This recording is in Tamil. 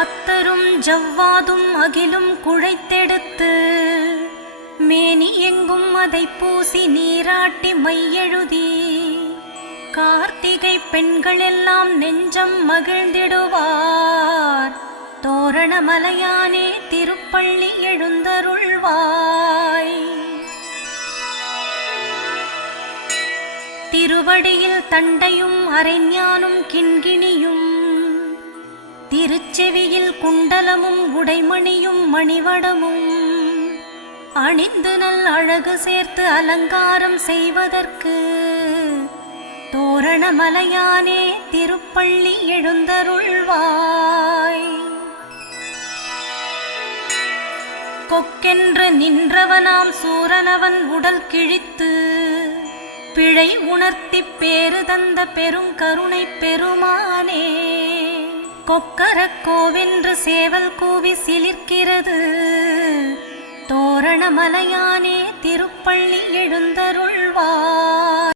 அத்தரும் ஜவ்வாதும் அகிலும் குழைத்தெடுத்து மேனி எங்கும் அதை பூசி நீராட்டி மையெழுதி கார்த்திகை பெண்களெல்லாம் நெஞ்சம் மகிழ்ந்திடுவார். தோரணமலையானே திருப்பள்ளி எழுந்தருள்வாய். திருவடியில் தண்டையும் அரைஞானும் கிண்கிணியும் திருச்செவியில் குண்டலமும் உடைமணியும் மணிவடமும் அணிந்து நல் அழகு சேர்த்து அலங்காரம் செய்வதற்கு தோரணமலையானே திருப்பள்ளி எழுந்தருள்வாய். கொக்கென்று நின்றவனாம் சூரனவன் உடல் கிழித்து பிழை உணர்த்தி பேறு தந்த பெருங்கருணை பெருமானே, கொக்கரக்கோவென்று சேவல் கூவி சிலிர்க்கிறது தோரணமலையானே திருப்பள்ளி எழுந்தருள்வாய்.